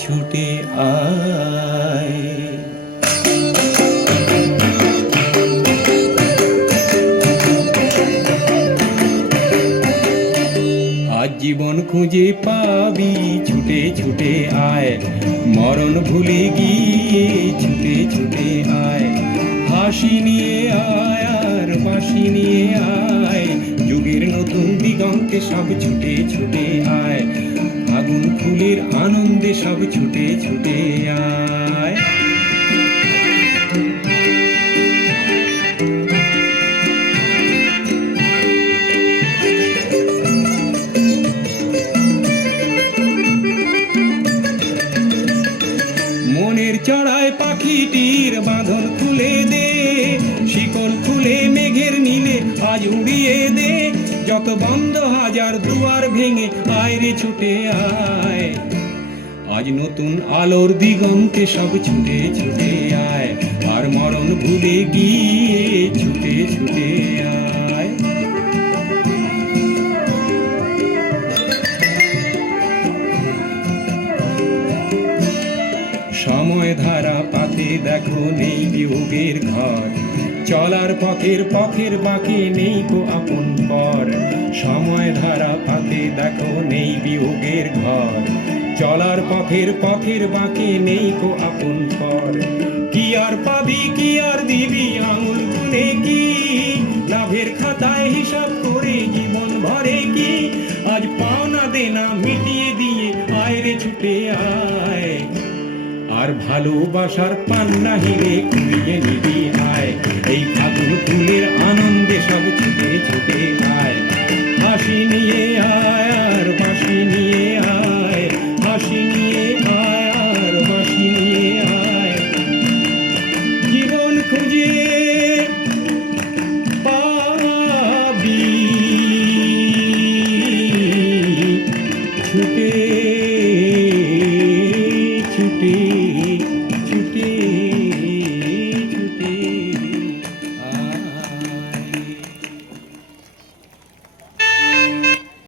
ছুটে আয়। আজ জীবন খুঁজে পাবি, ছুটে ছুটে আয়। মরণ ভুলে গিয়ে ছুটে ছুটে আয়। হাসি নিয়ে আয় আর বাঁশি নিয়ে আয়, যুগের নতুন দিগন্তে সব ছুটে ছুটে আয়। আগুন ফুলের আনন্দে সব ছুটে ছুটে আয়। মনের চড়ায় পাখিটির বাঁধন খুলে দে, শিকল খুলে মেঘের নীলে আজ উড়িয়ে দে। যত বন্ধ হাজার দুয়ার ভেঙে আয় রে ছুটে আয়। আজ নতুন আলোর দিগন্তে সব ছুটে ছুটে আয়। আর মরণ ভুলে গিয়ে ছুটে ছুটে আয়। সময় ধারা পাতে দেখো নেই বিয়োগের ঘর, চলার পথের পথের বাঁকে নেই তো আপন পর। সময় ধারা পাতে দেখো নেই বিয়োগের ঘর, চলার পথের পথের বাঁকে নেই তো আপন পর। কি আর পাবি কি আর দিবি আঙুল গুনে কি, লাভের খাতায় হিসাব করে জীবন ভরে কি। আজ পাওনা দেনা মিটিয়ে দিয়ে আয় রে ছুটে আয়। আর ভালোবাসার পান্না হিরে কুড়িয়ে নিবি আয়। এই ফাগুন ফুলের আনন্দে সব ছুটে ছুটে আয়। হাসি নিয়ে আয় আর বাঁশি নিয়ে আয়, হাসি নিয়ে আয় আর বাঁশি নিয়ে আয়। জীবন খুঁজে পাবি, ছুটে